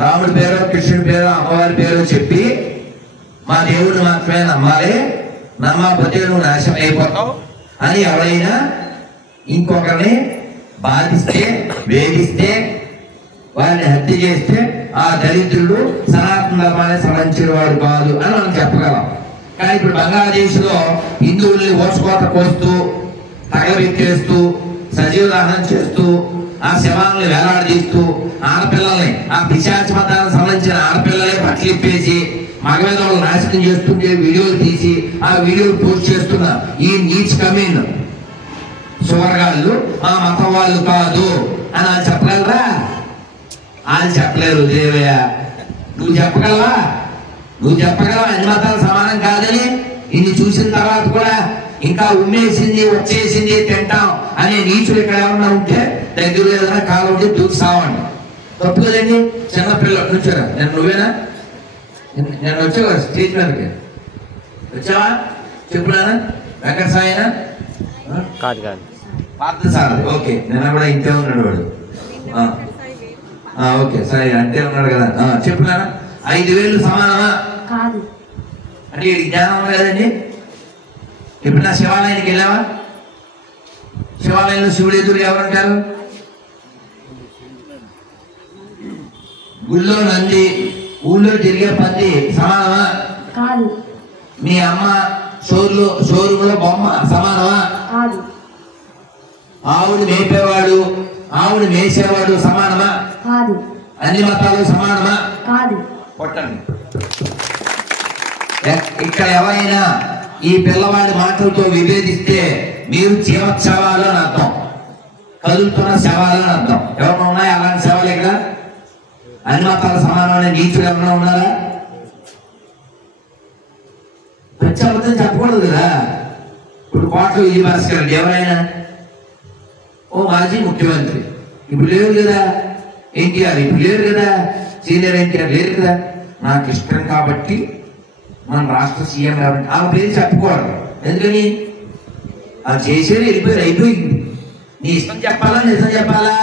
రాముడి పేరు, కృష్ణుడి పేరు, అమ్మవారి పేరు చెప్పి మా దేవుడిని మాత్రమే నమ్మాలి, నమ్మకపోతే నువ్వు నాశనం అయిపోతావు అని ఎవరైనా ఇంకొకరిని బాధిస్తే, వేధిస్తే, వారిని హత్య చేస్తే ఆ దరిద్రుడు సనాతన ధర్మాన్ని సంబంధించిన వాడు కాదు అని మనం చెప్పగలం. కానీ ఇప్పుడు బంగ్లాదేశ్ లో హిందువుల్ని ఓసుకోత కోస్తూ, తగలబెట్టేస్తూ, సజీవ దహనం చేస్తూ, ఆ శవాలను వేలాడదీస్తూ, ఆడపిల్లల్ని ఆ పిశాచ మతానికి సంబంధించిన ఆడపిల్లలే పట్లిప్పేసి మగవేదవులు నాశనం చేస్తుంటే వీడియోలు తీసి ఆ వీడియోలు పోస్ట్ చేస్తున్న ఈ నీచ్ కమీన్ సువర్గాళ్ళు ఆ మతం వాళ్ళు కాదు అని వాళ్ళు చెప్పగలరా? వాళ్ళు చెప్పలేరు. దేవయ్య నువ్వు చెప్పగలవా? నువ్వు చెప్పగలవా అన్ని మతాలు సమానం కాదని? ఇన్ని చూసిన తర్వాత కూడా ఇంకా ఉమ్మేసింది, వచ్చేసింది, తింటాం అనే నీచులు ఇక్కడ ఏమన్నా ఉంటే దగ్గర ఏదైనా కాలం ఉంటే దూకి సావండి. తప్పు కదండి. చిన్నపిల్లలు వచ్చారా? నువ్వేనా? నేను వచ్చావా స్టేజ్ మీదకి? వచ్చావా? చెప్పున్నానా? వెంకట సాయినా? కాదు కాదు, పార్థ సార్. ఓకే, నిన్న కూడా ఇంతే ఉన్నాడు వాడు. ఓకే సరే, అంతే ఉన్నాడు కదా. చెప్పున్నానా? 5,000 సమానమా? కాదు. అంటే ఇది జ్ఞానం లేదండి. ఇప్పుడు నా శివాలయానికి వెళ్ళావా? శివాలయంలో శివుడు ఎదురు ఎవరంటారు? గుళ్ళో నంది, ఊళ్ళో తిరిగే పంది సమానమా? కాదు. మీ అమ్మ షోరూంలో బొమ్మ సమానమా? కాదు. ఆవుని మేపేవాడు, ఆవుని మేసేవాడు సమానమా? కాదు. అన్ని మతాలు సమానమా? కాదు. కొట్టండి. ఇక్కడ ఎవరైనా ఈ పిల్లవాడి మాటలతో విభేదిస్తే మీరు జీవోత్సవాలు అని అర్థం, కదులుతున్న శవాలు అని అర్థం. ఎవరైనా ఉన్నాయా అలాంటి శవాలు ఇక్కడ? అన్ని మతాలు సమానమైన నీచులు ఎవరైనా ఉన్నారా? మంచి అబద్ధం చెప్పకూడదు కదా. ఇప్పుడు కోట్ల విజయభాస్కర్ రెడ్డి ఎవరైనా ఓ మాజీ ముఖ్యమంత్రి, ఇప్పుడు లేరు కదా. ఎన్టీఆర్ ఇప్పుడు లేరు కదా. సీనియర్ ఎన్టీఆర్ లేరు కదా. నాకు ఇష్టం కాబట్టి, మన రాష్ట్ర సీఎం కాబట్టి ఆ పేరు చెప్పకూడదు. ఎందుకని? ఆ చేసేది వెళ్ళిపోయారు, అయిపోయింది. నీ ఇష్టం చెప్పాలా, నిజం చెప్పాలా?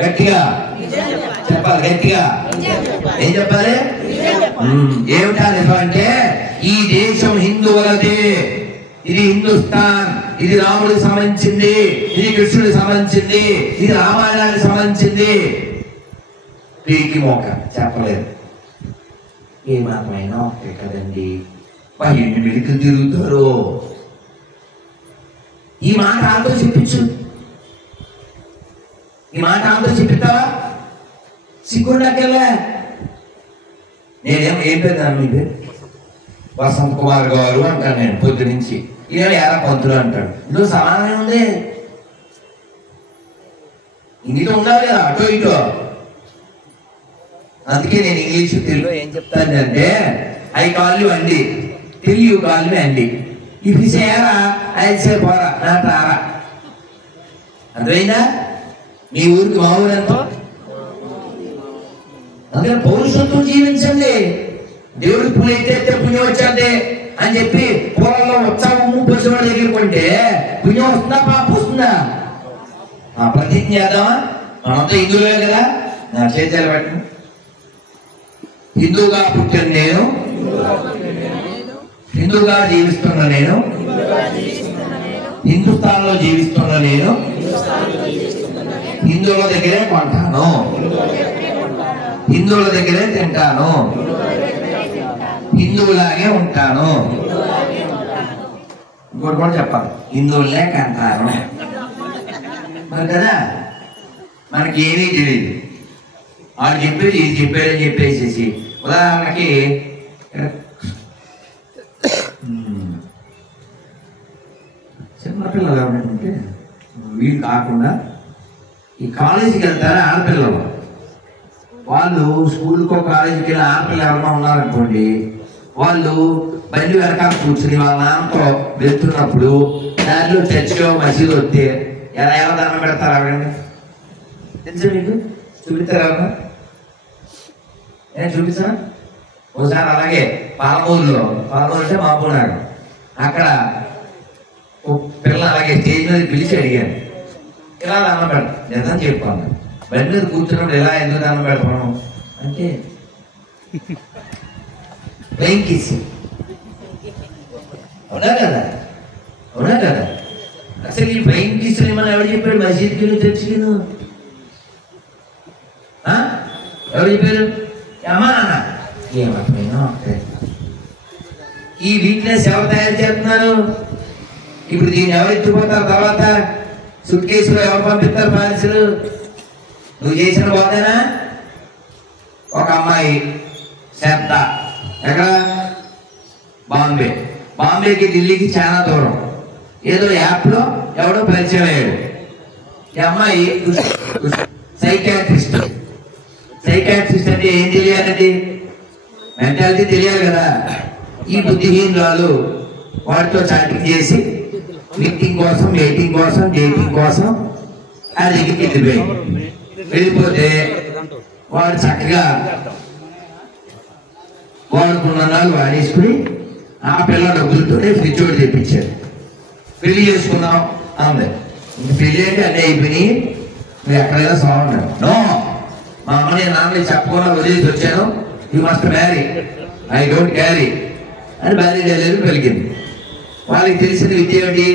గట్టిగా చెప్పాలి, గట్టిగా. ఏం చెప్పాలి? ఏమిటా నిజం అంటే ఈ దేశం హిందువులదే, ఇది హిందుస్థాన్, ఇది రాముడికి సంబంధించింది, ఇది కృష్ణుడికి సంబంధించింది, ఇది రామాయణానికి సంబంధించింది. పీకి మోక చెప్పలేదు. ఏ మాత్రమైనా ఒకే కదండి, ఎన్ని మెలికలు తిరుగుతారో. ఈ మాట ఆమెతో చెప్పించు, ఈ మాట ఆమెతో చెప్పిస్తావా? సిగ్గుండకెళ్ళా. నేనేమో ఏం పెద్దాను, మీ పేరు వసంత్ కుమార్ గారు అంటాను నేను పొద్దు నుంచి. ఈయన ఎరా పంతులు అంటాడు. ఇందులో సమానమే ఉంది. ఇంగితో ఉండాలి కదా, అటో ఇటో. అందుకే నేను ఇంగ్లీష్ తెలుగులో ఏం చెప్తానంటే ఐ కాల్ యూ అండి, టిల్ యూ కాల్ మీ అండి. ఇఫ్ యు సే ఎరా ఐ సే పోరా, నా తారా. అర్థమైందా? మీ ఊరికి మా ఊరు ఎంతో. అందుకని పౌరుషత్వం జీవించండి. దేవుడి పూలు అయితే పుణ్యం వచ్చండి అని చెప్పి పూలలో ఉత్సాహము పశువుల దగ్గర కొంటే పుణ్యం వస్తుందా, పాపం వస్తుందా? ఆ ప్రతిజ్ఞ చేద్దామా? మనంతా హిందువులే కదా. నా చేతులు పెట్టండి. హిందువుగా పుట్టిన నేను, హిందువుగా జీవిస్తున్న నేను, హిందుస్థాన్ లో జీవిస్తున్న నేను హిందువుల దగ్గరే కొంటాను, హిందువుల దగ్గరే తింటాను, హిందువులాగే ఉంటాను. ఇంకోటి కూడా చెప్పాలి, హిందువులే కంటాను. మరి కదా మనకి ఏమీ తెలియదు. వాళ్ళు చెప్పేది ఇది చెప్పారని చెప్పేసేసి, ఉదాహరణకి చిన్నపిల్లలు ఎవరంటే వీళ్ళు కాకుండా ఈ కాలేజీకి వెళ్తారా ఆడపిల్లలు, వాళ్ళు స్కూల్కో కాలేజీకి వెళ్ళి ఆడపిల్లలు ఎవరైనా ఉన్నారనుకోండి, వాళ్ళు బండి వెనకాల కూర్చుని వాళ్ళ నాన్నతో వెళ్తున్నప్పుడు దారిలో చర్చో మసీదు వస్తే ఎలా దండం పెడతారు? ఎవరండి తెలుసా మీకు? చూపిస్తారు ఎవరన్నా? నేను చూపిస్తాను. ఒకసారి అలాగే పాలమూరులో, పాలమూరు అంటే మామూలు, అక్కడ పిల్లలు అలాగే స్టేజ్ మీద పిలిచి అడిగాను, ఇలా దండం పెడతాను నిజం చెప్పాను. బండి మీద కూర్చున్నప్పుడు ఎలా ఎందుకు దండం పెడతాం అంటే ఫ్లయింగ్ కిస్. అవునా కదా? అవునా కదా? అసలు ఈ ఫ్లయింగ్ కిస్ ఏమన్నా ఎవరు చెప్పాడు? మసీద్కి వెళ్ళి తెచ్చుకును ఎవరు చెప్పారు? అమ్మా నాన్న ఏమన్నా ఈ వీక్నెస్ ఎవరు తయారు చేస్తున్నారు? ఇప్పుడు దీన్ని ఎవరు ఎత్తుకుపోతారు? తర్వాత సూట్ కేసులో ఎవరు పంపిస్తారు? బానిసలు. నువ్వు చేసిన బోధనా? ఒక అమ్మాయి శ్రద్ధ ఎక్కడ? బాంబేకి ఢిల్లీకి చాలా దూరం. ఏదో యాప్లో ఎవడో పరిచయం అయ్యాడు. ఈ అమ్మాయి సైకాట్రిస్ట్ అంటే ఏం తెలియాలండి? మెంటాలిటీ తెలియాలి కదా. ఈ బుద్ధిహీనురాలు వాడితో చాటింగ్ చేసి మీటింగ్ కోసం, వెయిటింగ్ కోసం, డేటింగ్ కోసం ఆ దగ్గరికి వెళ్ళిపోతే వాడు చక్కగా వాడుకున్న నాళ్ళు వాడేసుకుని ఆ పిల్ల డబ్బులతోనే ఫ్రిడ్జ్ ఒకటి తెప్పించాడు. పెళ్లి చేసుకుందాం అంది. పెళ్లి అంటే అన్నీ అయిపోయినాయి, నువ్వు ఎక్కడైనా సాగున్నావు. నో, మా అమ్మని నాన్నని చెప్పకుండా వదిలేసి వచ్చాను. You must marry, I don't carry అని భార్య వెళ్ళేది పెరిగింది. వాళ్ళకి తెలిసిన విద్య ఏమిటి?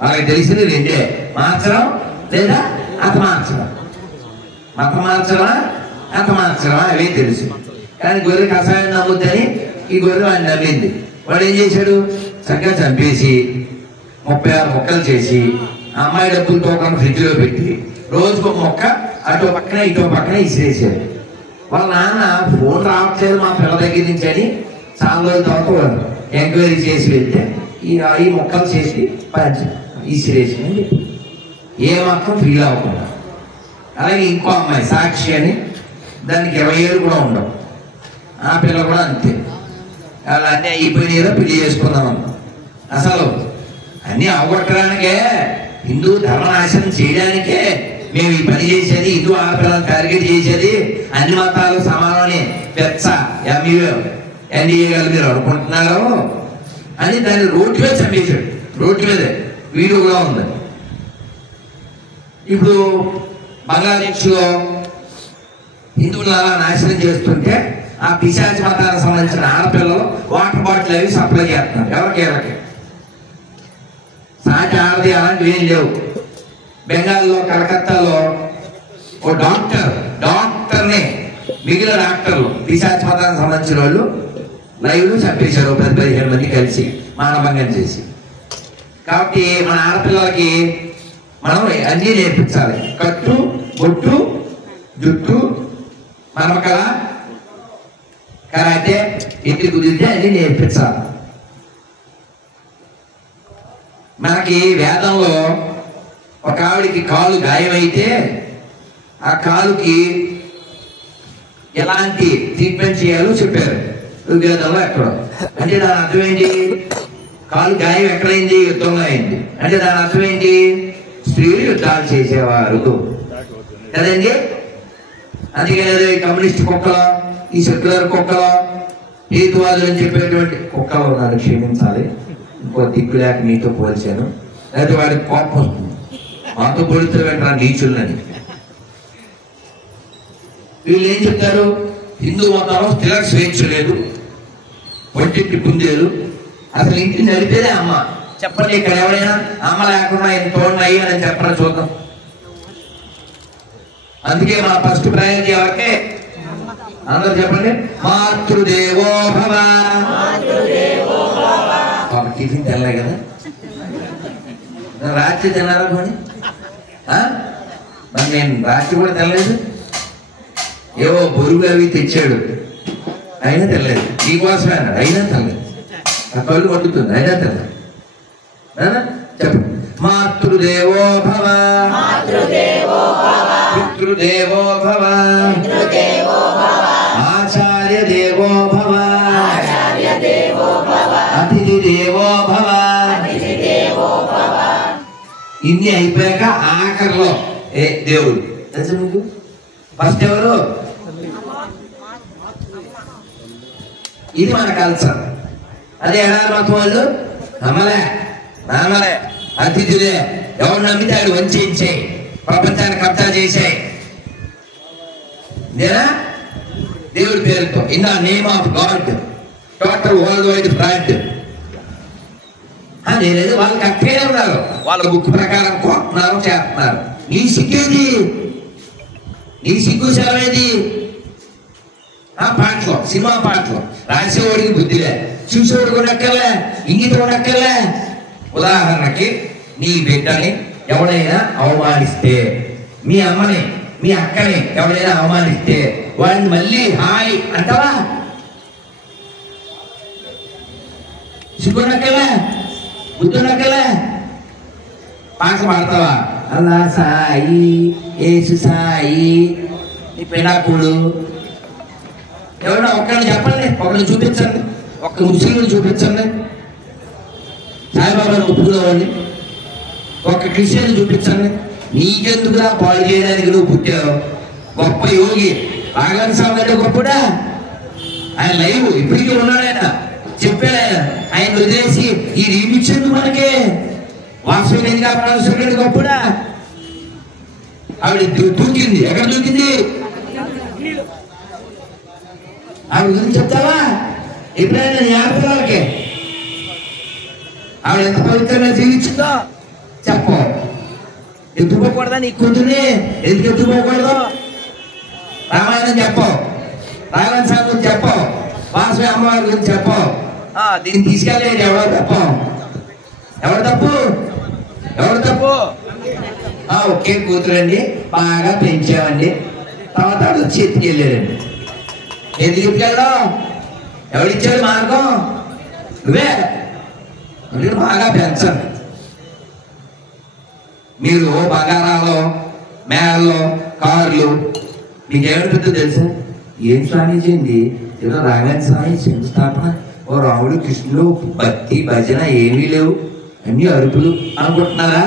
వాళ్ళకి తెలిసింది రెండే, మార్చడం లేదా అతమార్చడం. అతమార్చడం అవే తెలుసు. కానీ గొర్రె కషాయం నమ్ముద్దని ఈ గొర్రె వాడిని నమ్మింది. వాడు ఏం చేశాడు? చక్కగా చంపేసి 36 మొక్కలు చేసి అమ్మాయి డబ్బులతో ఒక ఫ్రిడ్జ్లో పెట్టి రోజుకు మొక్క అటో పక్కన ఇటో పక్కన ఇసిరేసాడు. వాళ్ళ నాన్న ఫోన్ రావట్లేదు మా పిల్ల దగ్గర నుంచి అని చాలా రోజుల తర్వాత ఎంక్వైరీ చేసి వెళ్తే ఈ మొక్కలు చేసి ఇసిరేసింది. ఏ మాత్రం ఫీల్ అవ్వకుండా. అలాగే ఇంకో అమ్మాయి సాక్షి అని, దానికి 20 ఏళ్ళు కూడా ఉండవు. ఆ పిల్ల కూడా అంతే. అలా అన్నీ అయిపోయినాయో పెళ్లి చేసుకుందామని. అసలు అన్నీ అవగొట్టడానికే, హిందూ ధర్మనాశనం చేయడానికే మేము ఈ పని చేసేది, హిందూ ఆడపిల్లలను టార్గెట్ చేసేది. అన్ని మతాలు సమానమని పెచ్చ ఎన్డీఏ గారు మీరు అనుకుంటున్నారు అని దాన్ని రోడ్డు మీద చంపేశాడు. రోడ్డు మీద వీడియో కూడా ఉంది. ఇప్పుడు బంగ్లాదేశ్లో హిందువులు అలా నాశనం చేస్తుంటే ఆ పిశాచి మతానికి సంబంధించిన ఆడపిల్లలు వాటర్ బాటిల్ అవి సప్లై చేస్తున్నారు. ఎవరికి సాటి ఆడది అలాంటివి ఏం లేవు. బెంగాల్లో కలకత్తాలో ఓ డాక్టర్ని మిగిలిన డాక్టర్లు పిశాచి మతానికి సంబంధించిన వాళ్ళు లైవ్లు చంపేశారు. 10-15 మంది కలిసి మానభంగం చేసి. కాబట్టి మన ఆడపిల్లలకి మనం అన్నీ నేర్పించాలి. కట్టు, బొట్టు, జుట్టు, మరమకళ, కరాటే, ఎన్ని కుదిరితే అన్నీ నేర్పించాలి. మనకి వేదంలో ఒక ఆవిడికి కాలు గాయమైతే ఆ కాలుకి ఎలాంటి ట్రీట్మెంట్ చేయాలో చెప్పారు ఋగ్వేదంలో. ఎక్కడో అంటే దాని అర్థం ఏంటి? కాలు గాయం ఎక్కడైంది? యుద్ధంలో అయింది. అంటే దాని అర్థం ఏంటి? స్త్రీలు యుద్ధాలు చేసేవారు కదండి. అందుకని ఈ కమ్యూనిస్ట్ కుక్కలో, ఈ సెక్యులర్ కుక్కలో, హేతువాదులు అని చెప్పేటువంటి కుక్కలో నన్ను క్షమించాలి, ఇంకో దిక్కు లేక మీతో పోల్చాను. లేకపోతే వాడికి కోపం వస్తుంది, మాతో పోలిస్తే వెంటనే నీచులని. వీళ్ళు ఏం చెప్తారు? హిందూ మతంలో స్త్రీలకు స్వేచ్ఛ లేదు, ఒంటికి కుందేలు, అసలు ఇంటిని నడిపేదే అమ్మ. చెప్పండి, ఇక్కడ ఎవరైనా అమ్మ లేకుండా ఇంత తోడున్నాయి అని చెప్పడం చూద్దాం. అందుకే మా ఫస్ట్ ప్రయారిటీ ఎవరికే? అందరూ చెప్పండి, మాతృదేవో భవ. టిఫిన్ తినలే కదా, రాత్రి తిన్నారా పోనీ? మరి నేను రాత్రి కూడా తినలేదు. ఏవో బొరుగు అవి తెచ్చాడు, అయినా తినలేదు. నీకోసమే అన్నాడు, అయినా తినలేదు. ఆ కళ్ళు వండుతుంది, అయినా తినలేదు. చెప్పండి, మాతృదేవో భవ, పితృదేవో భవ, ఆచార్య దేవో భవ, అతిథి దేవో భవ. ఇన్ని అయిపోయాక ఆఖరిలో దేవుడు తెలుసు మీకు. ఫస్ట్ ఎవరు? ఇది మన కల్చర్. అదే ఎడారి మతం వాళ్ళు అమ్మలే, నామలే, అతిథులే, ఎవరు నమ్మితే ఆడు వంచేయి, ప్రపంచాన్ని కబ్జా చేసాయి. నేనా దేవుడి పేరుతో in the name of God total world wide fraud. నేనేది వాళ్ళకి అక్కడే ఉన్నారు, వాళ్ళ బుక్ ప్రకారం కొంటున్నారు, చేస్తున్నారు. నీ సిగ్గేది, నీ సిగ్గు సెలవేది? పాటలు, సినిమా పాటలు రాసేవాడికి బుద్ధిలే, చూసేవాడికి ఉండక్కర్లే, ఇంగితం ఉండక్కర్లే. ఉదాహరణకి నీ బిడ్డని ఎవడైనా అవమానిస్తే, మీ అమ్మని మీ అక్కని ఎవడైనా అవమానిస్తే వాడిని మళ్ళీ హాయ్ అంటావా? సిగ్గునక్కలే, బుద్ధునక్కలే. పాట పాడతావా? అల్లా సాయి, ఏసు సాయి, నీ పిడాకుడు. ఎవరైనా ఒక్కరిని చెప్పండి, ఒకరిని చూపించండి, ఒక్క ముస్లింని చూపించండి, సాయిబాబాను ఒప్పుకునేవాడిని, ఒక క్రిస్టియన్ చూపించండి. నీకెందుకులా పాడు చేయడానికి నువ్వు పుట్టావు? గొప్ప యోగి రాఘవన్ స్వామి అంటే గొప్పడా? ఆయన లైవ్ ఇప్పటికీ ఉన్నాడు, ఆయన చెప్పాడు. ఆయన వదిలేసి ఈ రీమిచ్చేందు మనకే వాస్తవికంగా ప్రాణేశ్వరుడు గొప్పడా? ఆవిడ దూకింది, ఎక్కడ దూకింది? ఆవిడ గురించి చెప్తావా? ఎప్పుడైనా నీ ఆడపిల్లలకి ఆవిడ ఎంత పవిత్రంగా జీవించిందో చెప్పు. ఎత్తుకోకూడదా నీ కూతుర్ని? ఎందుకు ఎత్తుకోకూడదు? రామాయణం చెప్పవు, రాఘవన్ స్వామి గురించి చెప్పవు, వాసవి అమ్మవారి గురించి చెప్పవు. దీన్ని తీసుకెళ్ళలేదు. ఎవరు తప్పు? ఎవరు తప్పు? ఎవరు తప్పు? ఒకే కూతురండి, బాగా పెంచామండి, తర్వాత వచ్చి ఎత్తుకెళ్ళారండి. ఎందుకు ఎత్తుకెళ్ళావు? ఎవరిచ్చాడు మార్గం? నువ్వే. మీరు బాగా పెంచండి. మీరు బంగారాలు, మేళలు, కార్లు, మీకేమిటో తెలుసా? ఏం స్వామీజీ ఏదో రాఘవన్ స్వామి శంకుస్థాపన, ఓ రాముడు కృష్ణుడు, భక్తి భజన ఏమీ లేవు, అన్ని అరుపులు అనుకుంటున్నారా?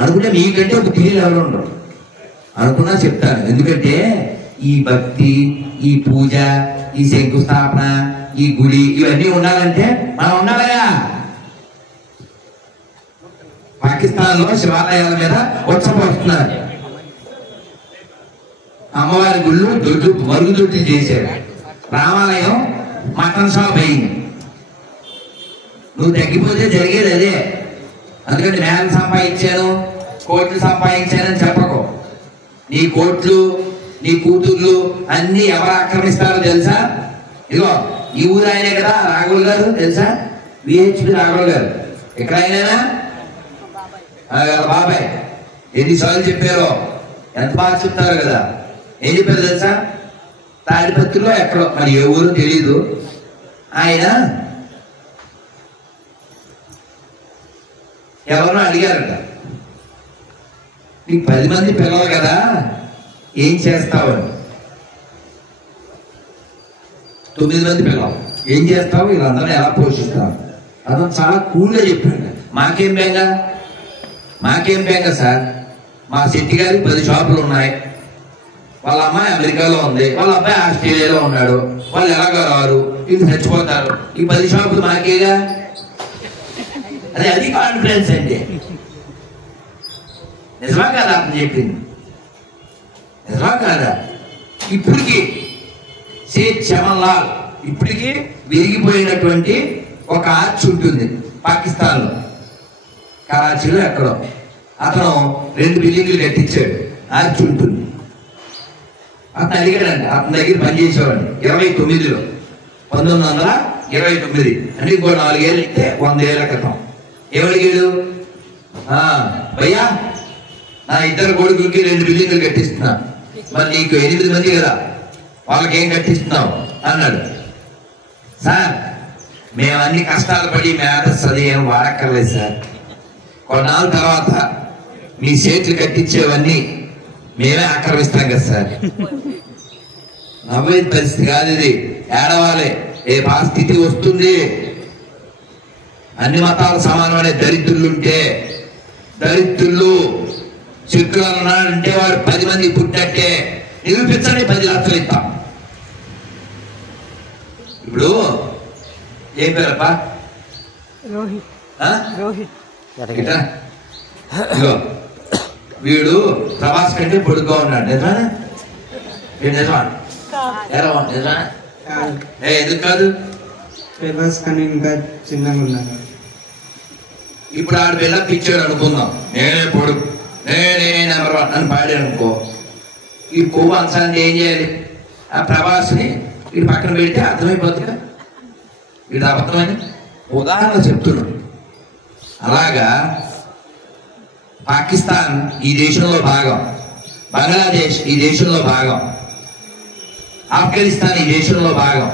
అనుకుంటే మీకంటే ఒక తీరు ఎవరు ఉండరు. అనుకున్నా చెప్తాను. ఎందుకంటే ఈ భక్తి, ఈ పూజ, ఈ శంకుస్థాపన, ఈ గుడి ఇవన్నీ ఉండాలంటే మనం ఉండాలయా. పాకిస్తాన్ లో శివాలయాల మీద ఉత్సవస్తున్నారు. అమ్మవారి గుళ్ళు దొడ్డు మరుగుదొడ్డి చేశారు. రామాలయం మటన్ షాప్ అయింది. నువ్వు తగ్గిపోతే జరిగేది అదే. అందుకని మేలు సంపాదించాను, కోట్లు సంపాదించానని చెప్పకు. నీ కోట్లు, నీ కూతుర్లు అన్ని ఎవరు ఆక్రమిస్తారో తెలుసా? ఇదిగో ఈ ఊరు ఆయనే కదా రాఘవులు గారు, తెలుసా? విహెచ్పి రాఘవులు గారు. ఎక్కడైనా బాబాయ్ ఎన్నిసార్లు చెప్పారో, ఎంత బాగా చెప్తారు కదా. ఏం చెప్పారు తెలుసా? తాడిపత్రిలో ఎక్కడో, మరి ఏ ఊరు తెలీదు, ఆయన ఎవరో అడిగారట, నీకు 10 మంది పిల్లలు కదా, ఏం చేస్తావు? 9 మంది పిల్లలు, ఏం చేస్తావు? వీళ్ళందరూ ఎలా పోషిస్తావు? అతను చాలా కూల్గా చెప్పాడు. మాకేం బెంగ సార్, మా శెట్టి గారికి 10 షాపులు ఉన్నాయి, వాళ్ళ అమ్మాయి అమెరికాలో ఉంది, వాళ్ళ అబ్బాయి ఆస్ట్రేలియాలో ఉన్నాడు, వాళ్ళు ఎలాగో రారు, వీళ్ళు చచ్చిపోతారు, ఈ 10 షాపులు మాకేగా. అది కాన్ఫిడెన్స్ అండి. నిజమా కాదా అతను చెప్పింది? నిజమా కాదా? ఇప్పటికి షేక్ చమన్ లాల్ ఇప్పటికీ విరిగిపోయినటువంటి ఒక ఆర్చ్ ఉంటుంది పాకిస్తాన్ లో, కరాచీలో ఎక్కడో. అతను 2 బిల్డింగ్లు కట్టించాడు, ఆర్చ్ ఉంటుంది. అతను అడిగాడండి, అతని దగ్గర పనిచేసేవాడిని 29లో, 1929 అంటే ఇంకో 4 ఏళ్ళు అయితే 100 ఏళ్ల క్రితం. ఏమడిగాడు? భయ్యా నా 2 కొడుకులకి 2 బిల్డింగ్లు కట్టిస్తున్నా, మరి నీకు 8 మంది కదా, వాళ్ళకి ఏం కట్టిస్తున్నావు అన్నాడు. సార్ మేము అన్ని కష్టాలు పడి మేధస్ అది ఏం వాడక్కర్లేదు సార్, కొన్నాళ్ళ తర్వాత మీ చేతులు కట్టించేవన్నీ మేమే ఆక్రమిస్తాం కదా సార్. నవ్వే పరిస్థితి కాదు ఇది, ఏడవాలి. ఏ పరిస్థితి వస్తుంది? అన్ని మతాలు సమానమైన దరిద్రులుంటే, దరిద్రులు శుక్రాలు ఉన్నాడంటే వాడు 10 మంది పుట్టినట్టే. నిరూపించండి, 10 లక్షలు ఇస్తాం. ఇప్పుడు ఏం పేరప్ప? వీడు ప్రభాస్ కంటే పొడుగ్గా ఉన్నాడు, నిజమా? ఎలా నిజమా? ఎందుకు కాదు? ఫేమస్ కానీ ఇంకా చిన్నగా ఉన్నారు. ఇప్పుడు ఆడు పిల్లలు పిచ్చాడు అనుకుందాం, నేనే పొడుగు, నేనే నెంబర్ 1 అని పాడాడు అనుకో, ఈ కొవ్వు అంశాన్ని ఏం చేయాలి? ఆ ప్రభాస్ని వీడు పక్కన పెడితే అర్థమైపోతుందిగా వీడు అబద్ధమని. ఉదాహరణ చెప్తున్నాడు. అలాగా పాకిస్తాన్ ఈ దేశంలో భాగం, బంగ్లాదేశ్ ఈ దేశంలో భాగం, ఆఫ్ఘనిస్తాన్ ఈ దేశంలో భాగం,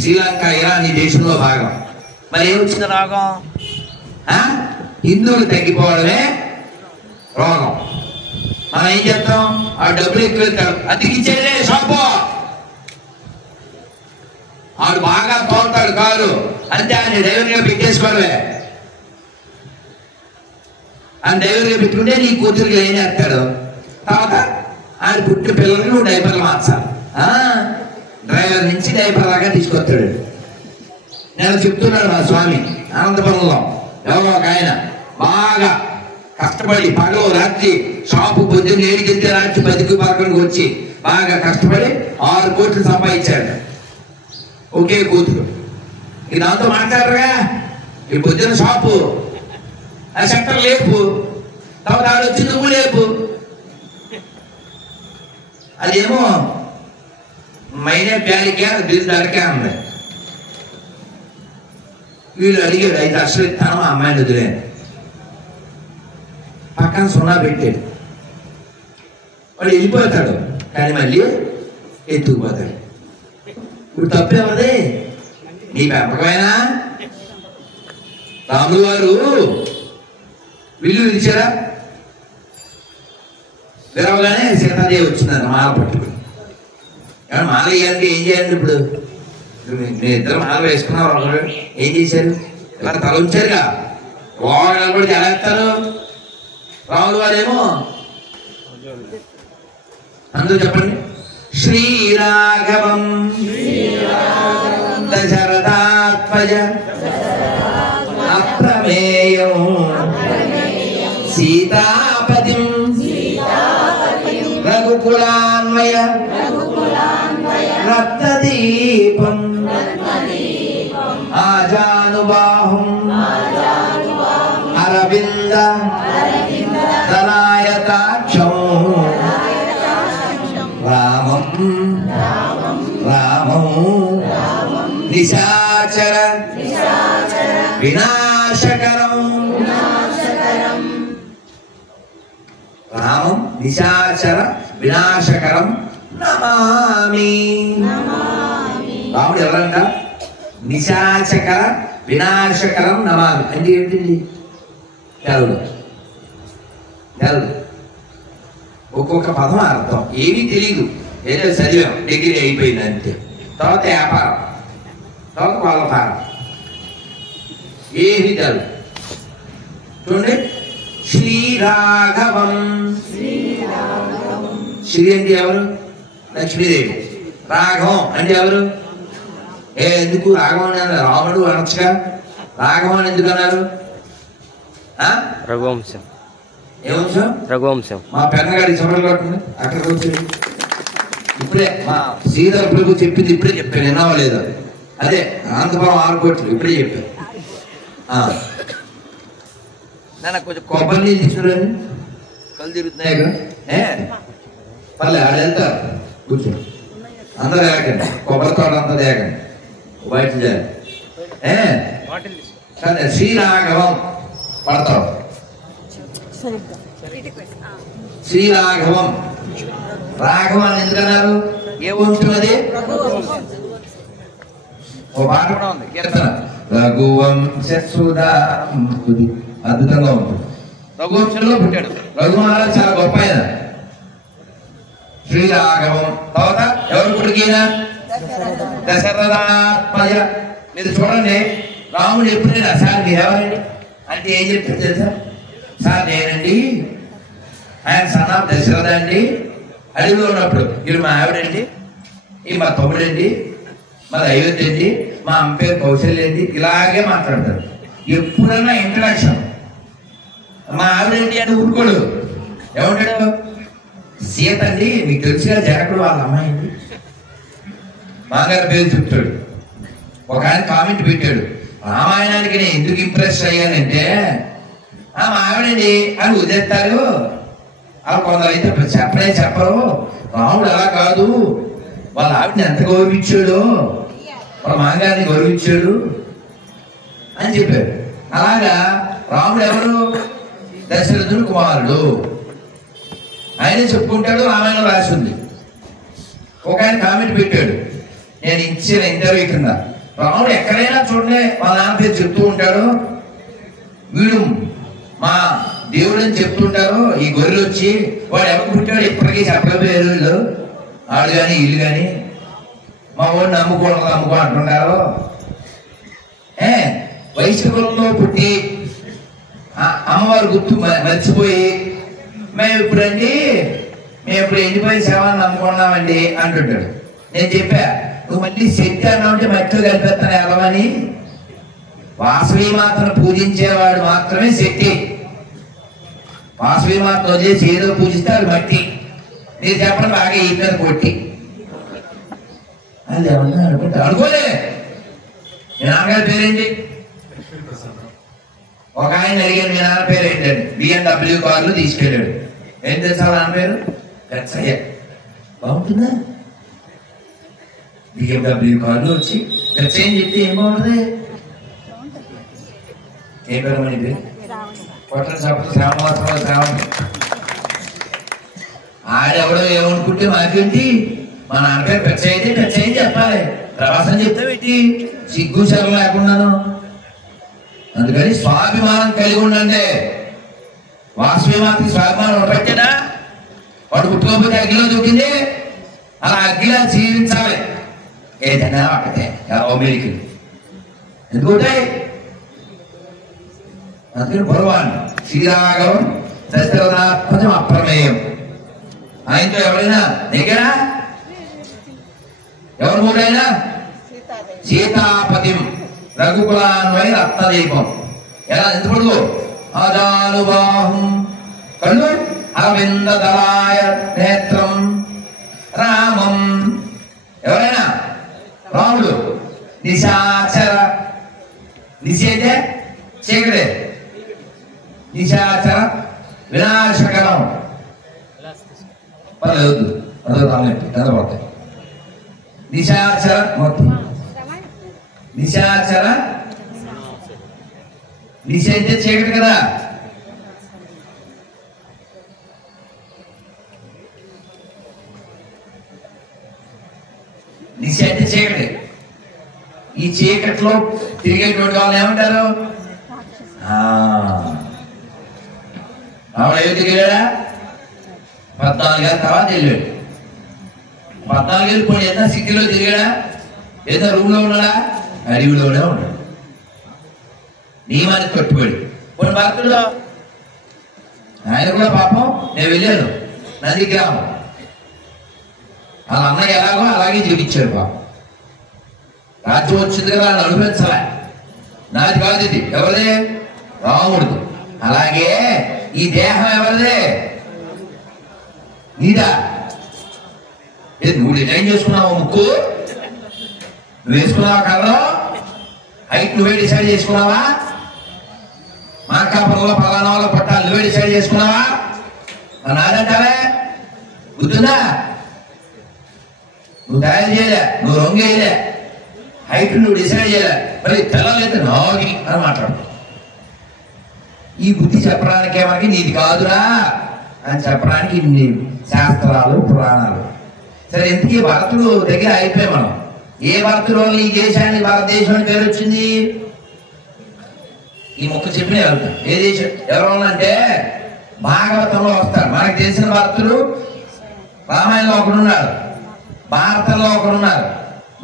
శ్రీలంక ఇరాన్ ఈ దేశంలో భాగం. మరి ఏమొచ్చింది రోగం? హిందువులు తగ్గిపోవడమే రోగం. మనం ఏం చేస్తాం? ఆ డబ్బులు ఎక్కువ వెళ్తాడు, అతికిచ్చేదే షాపు, ఆడు బాగా తోలుతాడు కారు అంటే ఆయన డ్రైవర్గా పెట్టేసుకోవడమే. ఆయన డ్రైవర్గా పెట్టుకుంటే నీ కూతురికి ఏం చేస్తాడు? తర్వాత ఆయన పుట్టిన పిల్లలకి నువ్వు డైపర్లు మార్చాలి. డ్రైవర్ నుంచి డైపర్ లాగా తీసుకొస్తాడు. నేను చెప్తున్నాడు మా స్వామి అనంతపురంలో ఎవరో ఒక ఆయన బాగా కష్టపడి పగలు రాత్రి షాపు పొద్దున్న 7కి రాత్రి 10కి 11కి వచ్చి బాగా కష్టపడి 6 కోట్లు సంపాదించాడు. ఒకే కూతురు. ఈ దాంతో మాట్లాడరుగా, ఈ పొద్దున్న షాపు ఆ సెంటర్ లేపు, తర్వాత ఆడొచ్చి నువ్వు లేపు. అదేమో మైనే ప్యారికే బిల్ దొరికే ఉంది. వీళ్ళు అడిగాడు 5 లక్షలు ఇస్తాను ఆ అమ్మాయిని వదిలే. పక్కన 0 పెట్టాడు. వాడు వెళ్ళిపోతాడు కానీ మళ్ళీ ఎత్తుకుపోతాడు. ఇప్పుడు తప్పేమది? నీ పెంపకమైనా? రాములు గారు విల్లు విరిచారా? విరవగానే సీతాదేవి వచ్చిందన్న మాల పట్టుకుని. మాల వేయాలంటే ఏం చేయాలి? ఇప్పుడు నేను ఇద్దరు మాల వేసుకున్నారు, ఒకరు ఏం చేశారు? ఇలా తల ఉంచారుగా, వాళ్ళు కూడా ఎలా ఎత్తారు? రాములు వారేమో అందరూ చెప్పండి. శ్రీరాఘవం దశరథాత్మజ అప్రమేయం సీతాపతిం రఘుకులాన్వయ రత్నదీపం ఆజానుబాహుం అరవింద దళాయతాక్షం రామం రామం నిశాచర వినాశకరం రామం నిశాచర వినాశకరం నమామి. రాముడు ఎవరంట? నిశాచకర వినాశకరం నమామి అంటే ఏంటండి? తెలదు ఒక్కొక్క పదం అర్థం ఏమీ తెలియదు. ఏదో చదివాం, డిగ్రీ అయిపోయింది అంతే. తర్వాత వ్యాపారం, తర్వాత వ్యాపారం, ఏమీ తెలదు. చూడండి, శ్రీరాఘవం. శ్రీ అంటే ఎవరు? లక్ష్మీదేవి. రాఘవం అంటే ఎవరు? ఎందుకు రాఘవం అన్నారు? రాముడు అనొచ్చుగా, రాఘవం ఎందుకు అన్నారు? రఘువంశం. ఏ వంశం? రఘువంశం. మా పెన్నగాడి చెప్పలు కొట్టింది అక్కడికి వచ్చి ఇప్పుడే మా శ్రీధర ప్రభు చెప్పింది ఇప్పుడే చెప్పాను, వినవలేదు. అదే అనంతపురం 6 కోట్లు ఇప్పుడే చెప్పాను. నేను కొంచెం కొబ్బరి నీళ్ళు తీసుకురండి, కళ్ళు తిరుగుతున్నాయి కదా. పర్లే ఆడ వెళ్తారు, కూర్చో. అందరూ ఏకండి, కొబ్బరి తోట అంతా ఏకండి, బయట చేయాలి. సరే, శ్రీరాఘవం పడతాం. శ్రీరాఘవం. రాఘవం అని ఎందుకన్నారు? ఏ వంశం అది? ఓ పాట కూడా ఉంది, కీర్తన. రఘువంశ అద్భుతంగా ఉంటుంది. రఘువంశంలో పుట్టాడు రఘు మహారాజ్, చాలా గొప్ప ఆయన. శ్రీరాఘవం. తర్వాత ఎవరు పుట్టికైనా? దశరథాత్మజ. మీరు చూడండి, రాముడు ఎప్పుడైనా సార్ మీరెవరండి అంటే ఏం చెప్తారు తెలుసా? సార్ నేనండి, ఆయన సన్ ఆఫ్ దశరథ అండి. అడవిలో ఉన్నప్పుడు వీళ్ళు మా ఆవిడండి, ఈ మా తమ్ముడండి, మా అయోధ్య అండి, మా అమ్మ పేరు కౌశల్య అండి, ఇలాగే మాట్లాడతారు. ఎప్పుడైనా ఇంట్రడక్షన్ మా ఆవిడండి అని ఊరుకోడు. ఏమంటాడు? సీత అండి మీకు తెలుసుగా జనకుడు వాళ్ళ అమ్మాయి అండి. మాగారి పేరు చెప్తాడు. ఒక ఆయన కామెంట్ పెట్టాడు, రామాయణానికి నేను ఎందుకు ఇంప్రెస్ అయ్యానంటే మా ఆవిడండి అని వదిలేస్తారు, అలా కొందరు అయితే చెప్పనే చెప్పరు. రాముడు అలా కాదు, వాళ్ళ ఆవిడని ఎంత గౌరవించాడు, వాళ్ళ మాగారిని గౌరవించాడు అని చెప్పారు. అలాగా రాముడు ఎవరు? దశరథుని కుమారుడు. ఆయనే చెప్పుకుంటాడు, రామాయణం రాసి ఉంది. ఒక ఆయన కామెంట్ పెట్టాడు, నేను ఇచ్చిన ఇంటర్వ్యూ కింద, రాముడు ఎక్కడైనా చూడండి వాళ్ళ నాన్న పేరు చెప్తూ ఉంటాడు, వీడు మా దేవుడు అని చెప్తుంటారు. ఈ గొర్రెలు వచ్చి వాడు ఎవరు పుట్టాడు ఇప్పటికీ చెప్పలేరు వీళ్ళు, ఆడు కానీ వీళ్ళు కానీ, మా వాడిని నమ్ముకో అంటుంటారు. వైశ్యకులంలో పుట్టి అమ్మవారు గుర్తు మర్చిపోయి మేము ఇప్పుడు ఎండిపోయిన శవాన్ని నమ్ముకున్నామండి అంటుంటాడు. నేను చెప్పా, నువ్వు మళ్ళీ శక్తి అన్నా ఉంటే మట్టిలో కలిపేస్తాను ఎలవని. వాసవి మాతను పూజించేవాడు మాత్రమే శక్తి. వాసవి మాతను వదిలేసి ఏదో పూజిస్తే అది మట్టి. మీరు చెప్పడం బాగా ఈ మీద కొట్టి అది ఏమన్నా అనుకుంటా అనుకోలే. మీ నాన్నగారి పేరేంటి? ఒక ఆయన అడిగాను, మీ నాన్న పేరు ఏంటండి? BMW కార్లు తీసుకెళ్ళాడు. ఏం తెలుసా నాన్న పేరు? గచ్చయ్య. బాగుంటుందా? BMW కార్లు వచ్చి గచ్చయ్య అని చెప్తే ఏం బాగుంటుంది? ఏం పేరు మనకి? కొట్ట చెప్పడం శ్రావణ శ్రావణ. ఆడెవడో ఏమనుకుంటే మాకేంటి? మా నాన్న పేరు గచ్చయ్య చెప్పాలి. ప్రవాసం చెప్తే పెట్టి సిగ్గు శరం లేకున్నాను. అందుకని స్వాభిమానం కలిగి ఉండండి. వాసవి మాత్రం స్వాభిమానం ఉండబట్టేనా? వాడు పుట్టుకోకపోతే అగ్గిలో దూకింది, అలా అగ్గిలా జీవించాలి. ఏదైనా ఒకటే అమెరికన్ ఎందుకంటే అందుకని భగవాన్ శ్రీరాఘవం దశరథాత్మజం అప్రమేయం. ఆయనతో ఎవరైనా దగ్గరా ఎవరు మూడైనా సీతాపతిం రఘుకులాన్వై రత్నదీపం. ఎలా ఎందుకు? అజానుబాహుం కళ్ళు అరవింద దళాయ నేత్రం రామం. ఎవరైనా రాముడు నిశాచర, నిషేధే చీకటే, నిశాచర వినాశకరం. పర్లేదు అదో రాలేదు చదవడతాయి. నిశాచర మొత్తం నిశాచర, నిషేధే చీకటి కదా. నిషేధ చీకటి. ఈ చీకట్లో తిరిగేటువంటి వాళ్ళు ఏమంటారు? ఆవిడ ఏమి తిరిగాడా? 14 ఏళ్ళ తర్వాత వెళ్ళాడు. 14 ఏళ్ళు పోయి ఏదైనా సిటీలో తిరిగాడా? ఏదైనా రూమ్ లో ఉన్నాడా? అడవిలోనే ఉన్నాడు. నియమానికి కట్టుబడి. కొన్ని భక్తులు ఆయన కూడా పాపం, నేను వెళ్ళాను నది గ్రామం, వాళ్ళ అన్నయ్య ఎలాగో అలాగే జీవించాడు పాపం. రాజ్యం వచ్చింది కదా అని అనిపించలే. నాది కాదు ఇది, ఎవరిదే? రాముడిది. అలాగే ఈ దేహం ఎవరిదే? నీదా? నువ్వు డిజైన్ చేసుకున్నావు, ముక్కు నువ్వు వేసుకున్నావా, కలర్ హైట్ నువ్వే డిసైడ్ చేసుకున్నావా, మార్కాపురంలో పలానా వాళ్ళ పట్టాలు నువ్వే డిసైడ్ చేసుకున్నావా? నాదంటావే గుర్తుందా? నువ్వు తయారు చేయలే, నువ్వు రంగు వేయలే, హైట్ నువ్వు డిసైడ్ చేయలే, మరి తెల్లలేదు నాగి అని మాట్లాడు. ఈ బుద్ధి చెప్పడానికే మనకి నీది కాదురా అని చెప్పడానికి ఇన్ని శాస్త్రాలు పురాణాలు. సరే, ఇంతకీ భరతుడు దగ్గర అయిపోయాయి మనం. ఏ భరతుడు ఈ దేశానికి భారతదేశం అని పేరు వచ్చింది? ఈ మొక్క చెప్పిన వెళ్తాం. ఏ దేశం ఎవరు అంటే భాగవతంలో వస్తాడు. మనకు తెలిసిన భరతుడు రామాయణంలో ఒకడున్నాడు, భారతంలో ఒకడున్నారు.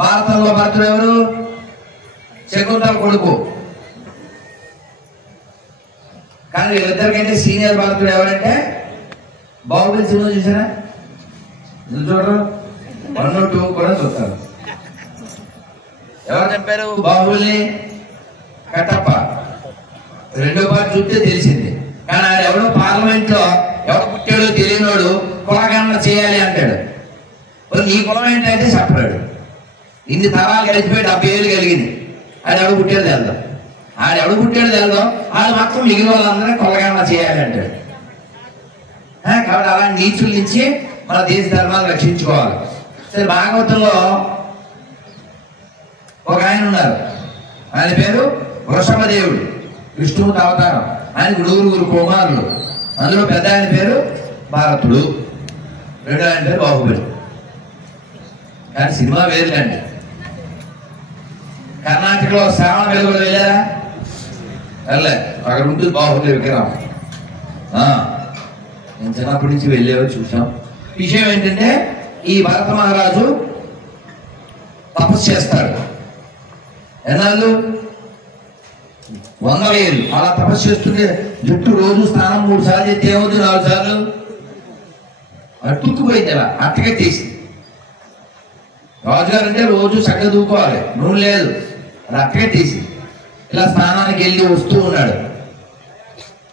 భారతంలో భరతుడు ఎవరు? శకుంతల కొడుకు. కానీ వీళ్ళిద్దరికంటే సీనియర్ భరతుడు ఎవరంటే బాహుబలి సినిమా చూసారా? చూడరు, 1, 2 కూడా చూస్తారు. ఎవరు చెప్పారు బాహుబలిని? కట్టప్ప. 2వ పార్ట్ చూస్తే తెలిసింది. కానీ ఆయన ఎవడో పార్లమెంట్ లో ఎవరు పుట్టాడో తెలియనోడు కులగన్న చేయాలి అంటాడు. నీ కులం ఏంటంటే చెప్పలేడు. ఇన్ని తరాలు కలిసిపోయి 70 ఏళ్ళు కలిగింది. ఆడు ఎవడు పుట్టాడు తెలదాం, ఆడు మాత్రం మిగిలిన వాళ్ళందరూ కొలగాన చేయాలి అంటాడు. కాబట్టి అలా నీచుల నుంచి మన దేశ ధర్మాన్ని రక్షించుకోవాలి. సరే, భాగవతంలో ఒక ఆయన ఉన్నారు. ఆయన పేరు వృషభదేవుడు, విష్ణువుకి అవతారం. ఆయనకు 9 కుమారులు. అందులో పెద్ద ఆయన పేరు భారతుడు, రెండో ఆయన పేరు బాహుబలి. కానీ సినిమా వేరులండి. కర్ణాటకలో శ్రావణ వెలుగులు వెళ్ళారా? వెళ్ళే. అక్కడ ఉంటుంది బాహుబలి విగ్రహం. నేను చిన్నప్పటి నుంచి వెళ్ళేవో చూసాం. విషయం ఏంటంటే, ఈ భరత మహారాజు తపస్సు చేస్తాడు. ఎన్నాళ్ళు? 100 ఏళ్ళు. అలా తపస్సు చేస్తుంటే జుట్టు రోజు స్నానం 3 సార్లు చేస్తే ఏమవుతుంది? 4 సార్లు అట్టుకుపోయింది. అలా అట్టగట్టేసి. రాజుగారు అంటే రోజు చక్కగా దూకోవాలి, నూనె లేదు, అది అట్టగట్టేసి ఇలా స్నానానికి వెళ్ళి వస్తూ ఉన్నాడు.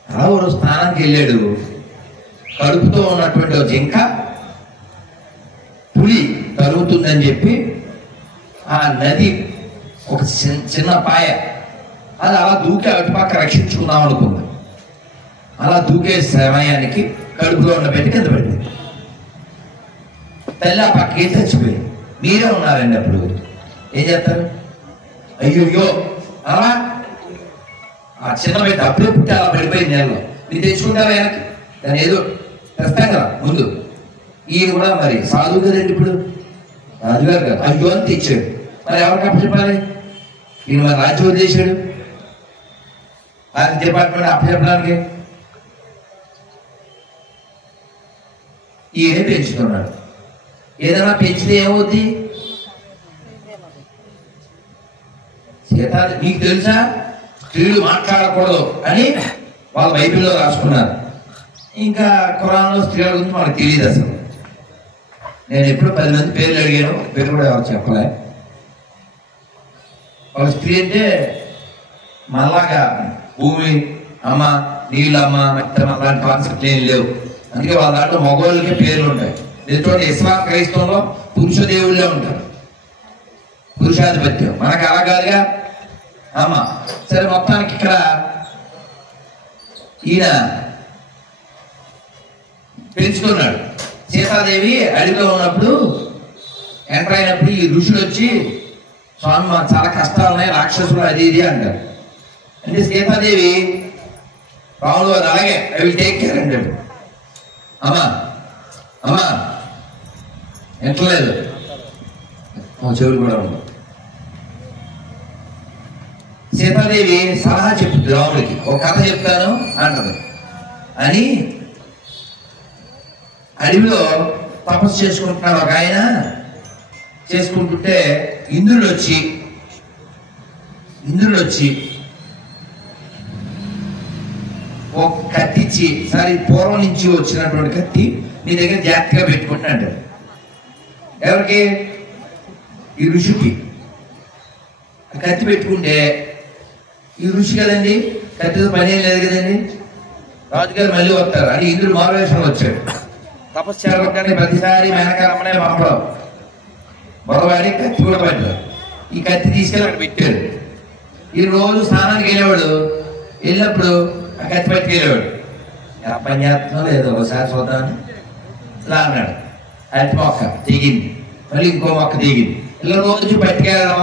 అలా ఒక స్నానానికి వెళ్ళాడు. కడుపుతో ఉన్నటువంటి ఒక జింక పులి తరుగుతుందని చెప్పి ఆ నది ఒక చిన్న పాయ, అది అలా దూకే అటుపక్క రక్షించుకుందాం అనుకుంది. అలా దూకే సమయానికి కడుపులో ఉన్న పెట్టి కింద పడింది. తల్లి ఆ పక్కకి చచ్చిపోయింది. మీరే ఉన్నారండి. అప్పుడు ఏం చేస్తారు? అయ్యో అలా ఆ చిన్న పెట్టి అప్పుడే పుట్టి అలా పడిపోయింది నెలలో. మీరు తెచ్చుకుంటారా వెనక్కి? దాన్ని ఏదో తెస్తాం కదా ముందు. ఈయన కూడా మరి సాధువు కదండి, ఇప్పుడు రాజుగారు కదా, అయ్యో అని తెచ్చాడు. మరి ఎవరికి అప్పచెప్పాలి? ఈయన మరి రాజ్యం వదిలేశాడు. ఆయన డిపార్ట్మెంట్ అప్పచెప్పడానికి ఈయనే పెంచుతున్నాడు. ఏదైనా పెంచితే ఏమవుద్ది? సీత, నీకు తెలుసా స్త్రీలు మాట్లాడకూడదు అని వాళ్ళ బైబిల్లో రాసుకున్నారు. ఇంకా ఖురాన్లో స్త్రీల గురించి మనకు తెలియదు అసలు. నేను ఎప్పుడు 10 మంది పేర్లు అడిగాను, పేరు కూడా ఎవరు చెప్పలే. ఒక స్త్రీ అంటే మళ్ళాగా భూమి అమ్మ, నీళ్ళమ్మ, అలాంటి కాన్సెప్ట్ ఏం లేవు. అందుకే వాళ్ళ దాంట్లో మగవాళ్ళకే పేర్లు ఉంటాయి. ఎందుకంటే ఇస్లాం క్రైస్తవంలో పురుష దేవుళ్ళే ఉంటారు, పురుషాధిపత్యం. మనకు అలా కాదుగా అమ్మ. సరే, మొత్తానికి ఇక్కడ ఈయన పెంచుతున్నాడు. సీతాదేవి అడవిలో ఉన్నప్పుడు ఎంటర్ అయినప్పుడు ఈ ఋషులు వచ్చి, స్వామి మాకు చాలా కష్టాలు ఉన్నాయి, రాక్షసులు అది ఇది అంటారు. అంటే సీతాదేవి రాముడు అది అలాగే ఐ విల్ టేక్ కేర్ అంటాడు. అమ్మా అమ్మా ఎంటలేదు, చెవులు కూడా ఉండవు. సీతాదేవి సలహా చెప్తుంది రాముడికి, ఒక కథ చెప్తాను అంటది. అని అడవిలో తపస్సు చేసుకుంటున్నాడు ఒక ఆయన. చేసుకుంటుంటే ఇంద్రుడు వచ్చి ఒక కత్తిచ్చి, సరే పూర్వం నుంచి వచ్చినటువంటి కత్తి నీ దగ్గర జాగ్రత్తగా పెట్టుకుంటున్నాడు. ఎవరికి? ఈ ఋషికి. కత్తి పెట్టుకుంటే ఈ ఋషి కదండి, కత్తితో పని ఏం లేదు కదండి. రాజుగారు మళ్ళీ వస్తారు అని ఇంద్రుడు మారువేషంలో వచ్చాడు. తపస్సు చేరగొట్టడానికి ప్రతిసారి మేనకాలమ్మనే పంపడం, బొరవాడి కత్తి కూడా పడ్డారు. ఈ కత్తి తీసుకెళ్ళి అక్కడ పెట్టాడు. ఈ రోజు స్నానానికి వెళ్ళేవాడు. వెళ్ళినప్పుడు ఆ కత్తి పట్టుకెళ్ళేవాడు. ఎలా పని చేస్తున్నావు లేదో ఒకసారి చూద్దామని ఇలా అన్నాడు. అరటి మొక్క దిగింది, మళ్ళీ ఇంకో మొక్క దిగింది. ఇలా రోజు పట్టుకెళ్ళడం,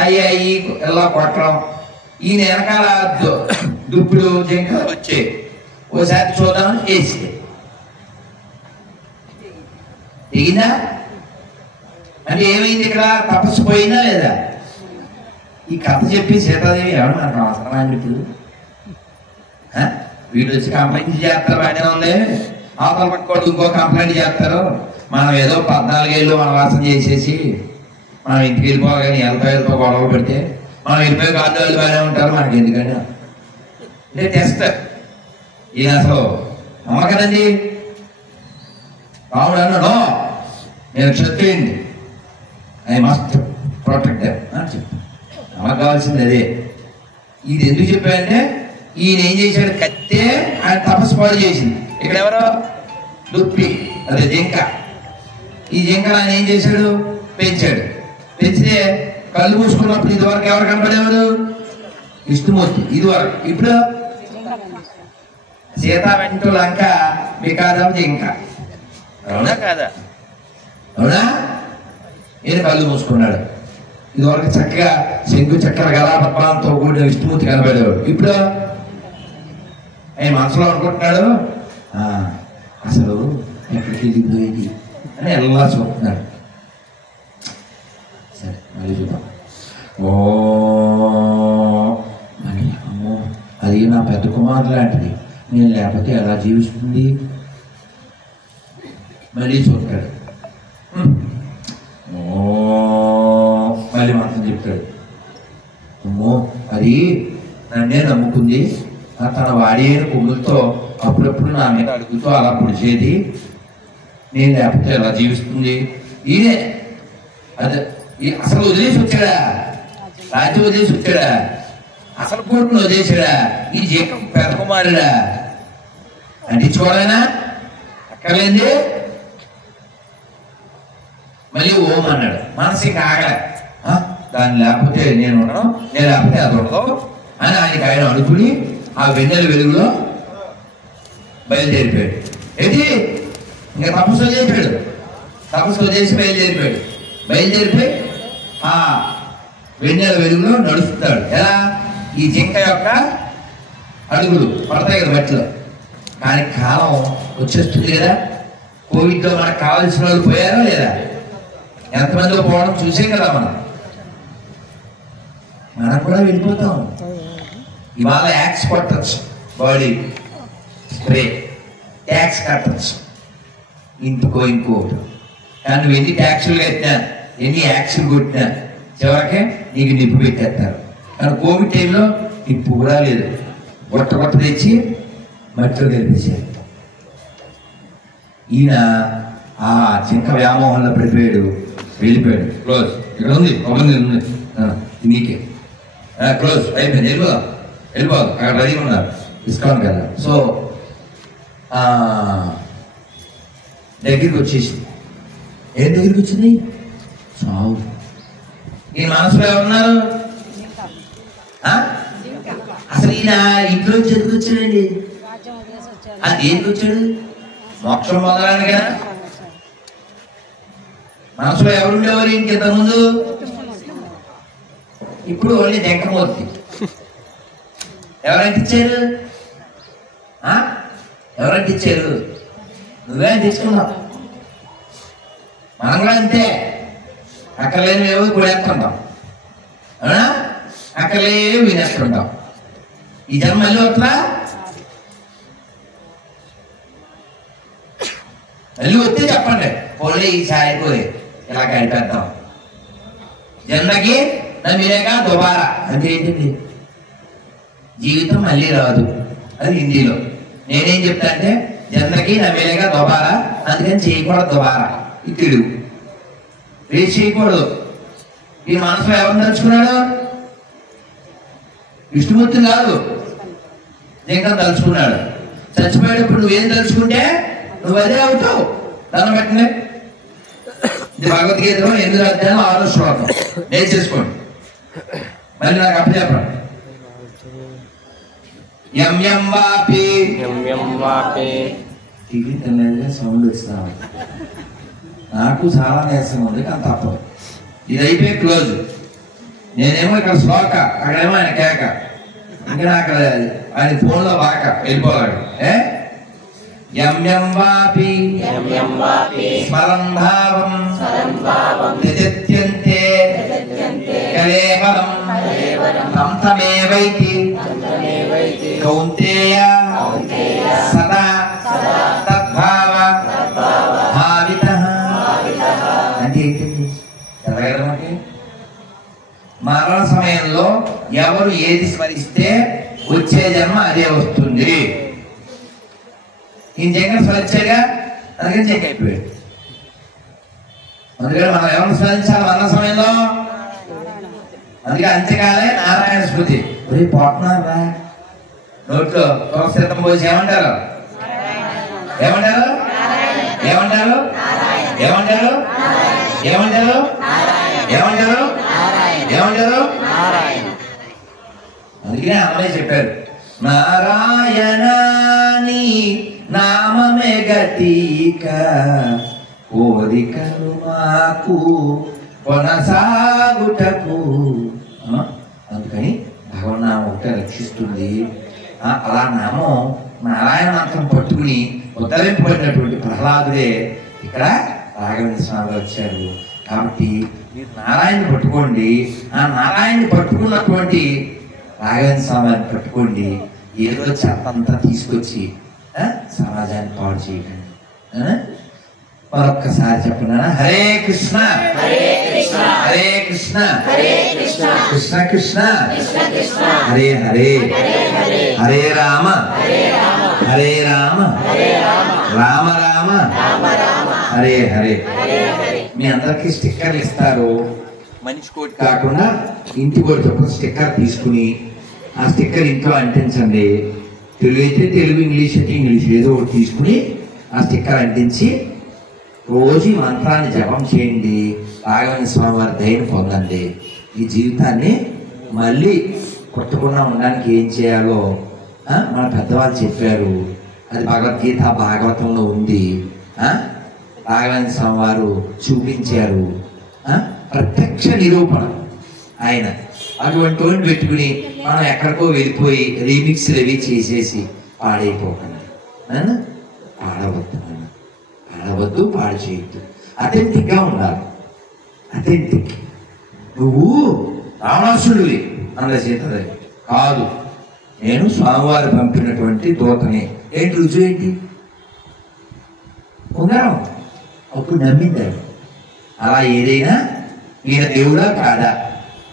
అయ్యి ఇలా కొట్టడం. ఈయన వెనకాల దుప్పుడు జింకలు వచ్చాయి. ఓసారి చూద్దామని వేసి దిగిందా? అంటే ఏమైంది? ఇక్కడ తపస్సు పోయిందా లేదా? ఈ కథ చెప్పి సీతాదేవి ఎవరు నాకు అవసరమా అండి? ఇప్పుడు వీళ్ళు వచ్చి కంప్లైంట్ చేస్తారు, బాగానే ఉంది. అవతల పట్టుకోవడం ఇంకో కంప్లైంట్ చేస్తారు. మనం ఏదో 14 ఏళ్ళు వనవాసం చేసేసి మనం ఇంటికి వెళ్ళిపోగానే వెళ్తా గొడవ పెడితే మనం వెళ్ళిపోయి కాదు వాళ్ళు బాగానే ఉంటారు, మనకి ఎందుకంటే అంటే టెస్ట్. ఈయన అసలు అమ్మ కదండి. రాముడు అన్నాడు, నేను క్షత్రియుడిని, ఐ మస్ట్ ప్రొటెక్ట్ అని చెప్పి అమ్మకు కావాల్సింది అదే. ఇది ఎందుకు చెప్పాడంటే ఈయన ఏం చేశాడు? కత్తే ఆయన తపస్సు పాడు చేసింది. ఇక్కడ ఎవరో దుప్పి అదే జింక. ఈ జింకను ఆయన ఏం చేశాడు? పెంచాడు. పెంచితే కళ్ళు మూసుకున్నప్పుడు ఇదివరకు ఎవరు కనపడేవాడు? విష్ణుమూర్తి ఇదివరకు. ఇప్పుడు సీత వెంట లంక బికాస్ ఆఫ్ జింక. అవునా కాదా? అవునా? ఈయన కళ్ళు మూసుకున్నాడు. ఇదివరకు చక్కగా శంకు చక్కెర గలాపత్రంతో కూడిన విష్ణుమూర్తి కనబడేవాడు. ఇప్పుడు ఆయన మనసులో అనుకుంటున్నాడు, అసలు ఎక్కడికి వెళ్ళిపోయింది అని ఎలా చూస్తున్నాడు. సరే మళ్ళీ చూద్దాం. ఓ మళ్ళీ అమ్మో, అది నా పెద్ద కుమారు లాంటిది, నేను లేకపోతే ఎలా జీవిస్తుంది? మళ్ళీ చూస్తాడు. మళ్ళీ మాత్రం చెప్తాడు, అమ్మో అది నన్నే నమ్ముకుంది, తన వాడి కొమ్ములతో అప్పుడప్పుడు నా మీద అడుగుతూ అలా పొడిచేది, నేను లేకపోతే ఎలా జీవిస్తుంది? ఈయనే అదే అసలు వదిలేసి వచ్చాడా? రాజ్యం వదిలేసి వచ్చాడా? అసలు కొడుకును వదిలేసాడా? ఈ జీవితం పెద్ద కుమారుడా? అంటించుకోవాలైనా అక్కర్లేంది. మళ్ళీ ఓం అన్నాడు. మనసు ఇంకా ఆగలే. దాన్ని లేకపోతే నేను ఉండను, నేను లేకపోతే అది ఉండదు అని ఆయనకి ఆయన అనుకుని ఆ వెన్నెల వెలుగులో బయలుదేరిపోయాడు. ఏంటి ఇంకా తపస్సు చేశాడు. తపస్సు చేసి బయలుదేరిపోయాడు. బయలుదేరిపోయి ఆ వెన్నెల వెలుగులో నడుస్తున్నాడు. ఎలా? ఈ జింక యొక్క అడుగులు పడతాయి కదా మట్టిలో. కానీ కాలం వచ్చేస్తుంది కదా. కోవిడ్లో మనకు కావాల్సిన వాళ్ళు పోయారా లేదా? ఎంతమందిలో పోవడం చూసాం కదా. మనం కూడా వెళ్ళిపోతాం. ఇవాళ యాక్స్ కొట్టచ్చు, బాడీ స్ప్రే ట్యాక్స్ కట్టచ్చు, ఇంకోటి. కానీ నువ్వు ఎన్ని ట్యాక్సులు కట్టినా, ఎన్ని యాక్సులు కొట్టినా చివరికి నీకు నిప్పు పెట్టేస్తారు. కానీ కోవిడ్ టైంలో నిప్పు కూడా లేదు. కొట్ట తెచ్చి మట్టిలో కలిపేశారు. ఈయన ఆ జింక వ్యామోహంలో పడిపోయాడు, వెళ్ళిపోయాడు. క్లోజ్. ఇక్కడ ఉంది ఉంది నీకే క్లోజ్ అయిపోయింది. వెళ్ళిపోదు అక్కడ రెడీ ఉన్నారు ఇస్కాన్ కదా. సో దగ్గరికి వచ్చేసింది. ఏం దగ్గరికి వచ్చింది? చావు. ఈ మనసులో ఎవరున్నారు? అసలు ఈయన ఇంట్లో ఎందుకు వచ్చాడండి? అది దేనికి వచ్చాడు? మోక్షం పొందడానికి కదా. మనసులో ఎవరుండేవారు ఇంత ముందు? ఇప్పుడు ఓన్లీ జంకమూర్తి. ఎవరంటే ఇచ్చారు? ఎవరంటే ఇచ్చారు? నువ్వే తెచ్చుకున్నావు. మనం కూడా అంతే. అక్కర్లేని ఏవో కొడేస్తుంటాం, అవునా? అక్కర్లేవి వినేస్తుంటాం. ఈ జన్మ మళ్ళీ వస్తా మళ్ళీ వస్తే చెప్పండి. పోలే ఈసారి పోయి ఇలా కలిపేద్దాం. జన్మకి నా మీరేగా దుబారా అంటే ఏంటిది? జీవితం మళ్ళీ రాదు. అది హిందీలో. నేనేం చెప్తా అంటే జన్మకి నా మీరేగా దుబారా, అందుకని చేయకూడదు దుబారా. ఇతడు వేసి చేయకూడదు. ఈ మనసులో ఎవరిని తలుచుకున్నాడు? విష్ణుమూర్తి కాదు, జంకను తలుచుకున్నాడు. చచ్చిపోయేటప్పుడు నువ్వేం తలుచుకుంటే నువ్వు అదే అవుతావు. దాన్ని బట్టినే ఇది భగవద్గీతలో 8వ అధ్యాయం 6వ శ్లోకం. నేర్చేసుకోండి. మళ్ళీ నాకు అప్పు చెప్పండి. సౌండ్ వచ్చినా నాకు చాలా నీరసం ఉంది, కానీ తప్పదు. ఇది అయిపోయి క్లోజ్. నేనేమో ఇక్కడ శ్లోక, అక్కడేమో ఆయన కేక. ఇంకా నాకు ఆయన ఫోన్లో బాక వెళ్ళిపోవాడు. యమ్యం వాపి స్మరం భావం త్యజత్యంతే కలేవరం తం తమేవైతి కౌంతేయ సదా తద్భావ భావితః. అంటే ఏంటండి? ఎలాగలమంటే మరణ సమయంలో ఎవరు ఏది స్మరిస్తే వచ్చే జన్మ అదే వస్తుంది. ఈ జగన్ స్మరించాగా, అందుకని చెక్ అయిపోయాడు. అందుకని మనం ఎవరిని స్మరించాలి మరణ సమయంలో? అందుకే అంత్యకాలే నారాయణ స్మృతి. పోతున్నారా నోట్లో తులసితం పోసి ఏమంటారు? ఏమంటారు? ఏమంటారు? ఏమంటారు? ఏమంటారు? ఏమంటారు? అందుకనే అమ్మాయి చెప్పారు, నారాయణాని నామమే గతిక కోరికలు మాకు కొనసాగుటకు. అందుకని భగవన్నామం ఒకటే రక్షిస్తుంది. అలా నామం నారాయణ మంత్రం పట్టుకుని ఉద్ధరింపబడినటువంటి ప్రహ్లాదుడే ఇక్కడ రాఘవేంద్ర స్వామి వచ్చారు. కాబట్టి మీరు నారాయణ పట్టుకోండి. ఆ నారాయణ పట్టుకున్నటువంటి రాఘవేంద్ర స్వామిని పట్టుకోండి. ఏదో చెత్తంతా తీసుకొచ్చి సమాజాన్ని పాడు చేయకండి. మరొక్కసారి చెప్పనా? హరే కృష్ణ హరే కృష్ణ కృష్ణ కృష్ణ హరే హరే హరే రామ హరే రామ రామ రామ హరే హరే. మీ అందరికి స్టిక్కర్లు ఇస్తారు. మనిషి కోటి కాకుండా ఇంటి కోటి ఒక స్టిక్కర్ తీసుకుని ఆ స్టిక్కర్ ఇంట్లో అంటించండి. తెలుగు అయితే తెలుగు, ఇంగ్లీష్ అయితే ఇంగ్లీష్, ఏదో ఒకటి తీసుకుని ఆ స్టిక్కర్ అంటించి రోజు మంత్రాన్ని జపం చేయండి. రాఘవేంద్ర స్వామి వారి దయను పొందండి. ఈ జీవితాన్ని మళ్ళీ కొట్టకుండా ఉండడానికి ఏం చేయాలో మన పెద్దవాళ్ళు చెప్పారు. అది భగవద్గీత భాగవతంలో ఉంది. రాఘవేంద్ర స్వామి వారు చూపించారు. ప్రత్యక్ష నిరూపణ ఆయన. అటువంటి వాడిని పెట్టుకుని మనం ఎక్కడికో వెళ్ళిపోయి రీమిక్స్లు అవి చేసేసి పాడైపోకండి. పాడవద్దు, పాడు చేయొద్దు. అథెంటిక్గా ఉండాలి. అథెంటిక్. నువ్వు రావణాసుడివి అన్న సీతది కాదు, నేను స్వామివారు పంపినటువంటి దూతని. ఏంటి రుజువు? ఏంటి? ఉంగరం. అప్పుడు నమ్మింది. అలా ఏదైనా ఈయన దేవుడా కాదా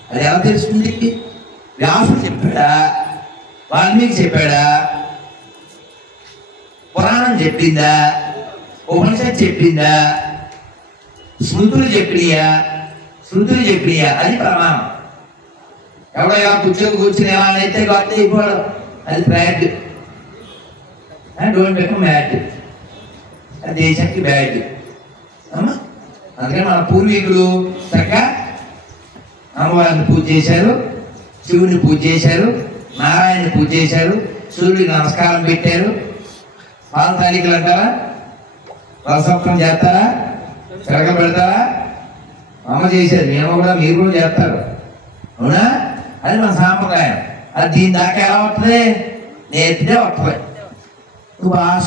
అది ఎలా తెలుస్తుంది? వ్యాసుడు చెప్పాడా? వాల్మీకి చెప్పాడా? పురాణం చెప్పిందా? ఉపనిషత్తు చెప్పిందా? స్మృతులు చెప్పినయా? శృతులు చెప్పినయా? అది ప్రమాణం. ఎవడో ఇలా కూర్చొని ఎలా అయితే గొప్ప అయిపోవడం అది బ్యాడ్. Don't become bad. అది దేశానికి బ్యాడ్. అందుకని మన పూర్వీకులు చక్కగా అమ్మవారిని పూజ చేశారు, శివుని పూజ చేశారు, నారాయణని పూజ చేశారు, సూర్యుడికి నమస్కారం పెట్టారు. పాల తాలికలు అంటారా? రసప్తం చేస్తారా? చిలక పెడతారా? అమ్మ చేశారు, మేము కూడా, మీరు కూడా చేస్తారు. అవునా? అది మన సాంప్రదాయం. అది దీని దాకా ఎలా వస్తుంది? నేర్పితే వస్తుంది. నువ్వు బాగా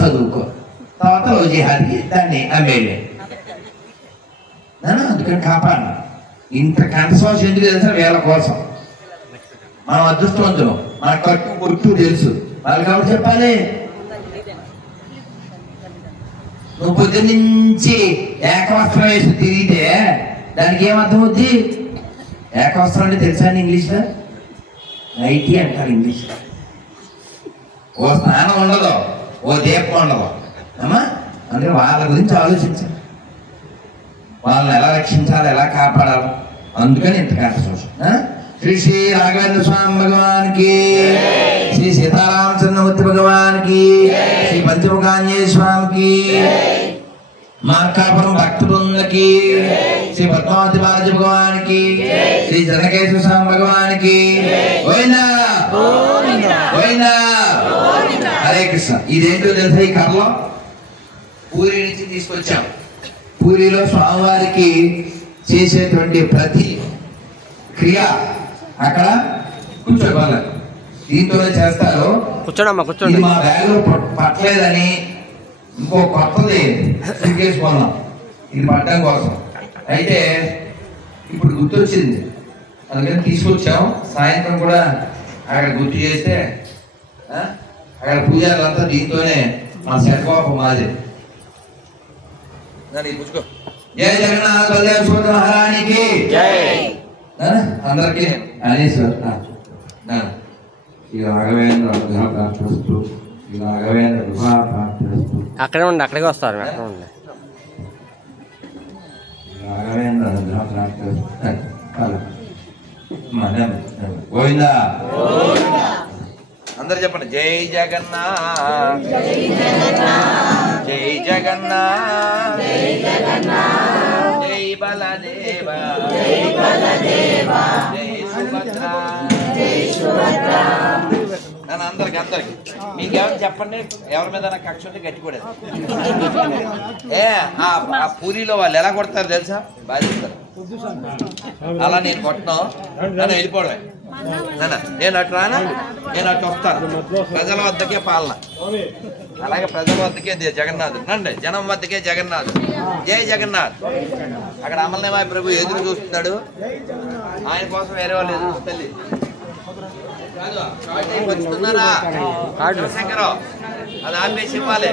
చదువుకో, తర్వాత జిహాద్కి దాన్ని అమ్మేళ్ళే. అందుకని కాపాడు. ఇంత కంఠశ్వాస ఎందుకు తెలుసా? వేళ కోసం. మనం అదృష్టవంతులం. మన కట్టు కొట్టు తెలుసు. వాళ్ళకి ఎవరు చెప్పాలి? నువ్వు పొద్దున్న నుంచి ఏకవస్త్రం వేసి తిరిగితే దానికి ఏమర్థం అవుద్ది? ఏకవస్త్రం అంటే తెలుసా అండి ఇంగ్లీష్లో? నైటీ అంటారు ఇంగ్లీష్లో. ఓ స్నానం ఉండదు, ఓ దీపం ఉండదు. అందుకని వాళ్ళ గురించి ఆలోచించాలి. వాళ్ళని ఎలా రక్షించాలి, ఎలా కాపాడాలి. అందుకని ఇంత కంఠశ్వాస. శ్రీ శ్రీ రాఘవేంద్ర స్వామి భగవానికి, శ్రీ సీతారామచంద్రమూర్తి భగవానికి, శ్రీ పంచముఖాంజనేయ స్వామికి, మార్కాపురం భక్త బృందకి, శ్రీ పద్మావతి బాలాజీ భగవానికి, శ్రీ జనకేశ్వర స్వామి భగవానికి గోవిందా గోవిందా. హరే కృష్ణ. ఇదేంటో తెలుసా? ఈ కర్రలో పూరి నుంచి తీసుకొచ్చాం. పూరిలో స్వామివారికి చేసేటువంటి ప్రతి క్రియ అక్కడ కూర్చోవాలి. దీంతోనే చేస్తారు. కూర్చోండి. మా బ్యాగ్ లో పట్టలేదని ఇంకో కొత్తది తీసుకున్నాం ఇది పట్టడం కోసం. అయితే ఇప్పుడు గుర్తొచ్చింది, అందుకని తీసుకొచ్చాం. సాయంత్రం కూడా అక్కడ గుర్తు చేస్తే అక్కడ పూజారులంతా దీంతోనే మా శతకోపం మాది. జయ జగన్నాథ బలదేవ సుభద్ర మహారాణికి అందరికీ అనేశ్వర రాఘవేంద్ర ప్రార్థిస్తూ రాఘవేంద్ర ప్రార్థిస్తూ అక్కడే ఉండి అక్కడికి వస్తారు. అక్కడ ఉండి రాఘవేంద్ర ప్రార్థిస్తూ గోవిందా. అందరు చెప్పండి, జై జగన్నాథ్ జై జగన్నాథ్ జై బలదేవ జై సుభద్ర అని అందరికి మీకెవరు చెప్పండి. ఎవరి మీద కక్ష ఉంటే గట్టి కూడా ఆ పూరిలో వాళ్ళు ఎలా కొడతారు తెలుసా? బాగా చెప్తారు. అలా నేను కొట్టను, నన్ను వెళ్ళిపోవడమే. నేను అటు రానా, నేను అటు వస్తాను. ప్రజల వద్దకే పాలన, అలాగే ప్రజల వద్దకే జగన్నాథుడు. నండి జనం వద్దకే జగన్నాథుడు. జై జగన్నాథ్. అక్కడ అమలనేమాయ ప్రభు ఎదురు చూస్తున్నాడు. ఆయన కోసం వేరే వాళ్ళు ఎదురు చూస్తుంది. శంకరం అది ఆపేసి ఇవ్వాలి.